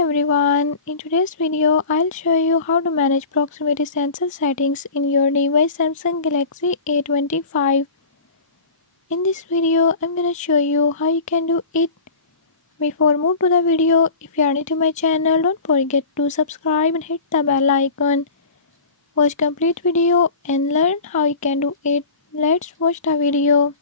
everyone, in today's video I'll show you how to manage proximity sensor settings in your device Samsung Galaxy A25. In this video I'm gonna show you how you can do it. Before move to the video, if you are new to my channel, don't forget to subscribe and hit the bell icon. Watch complete video and learn how you can do it. Let's watch the video.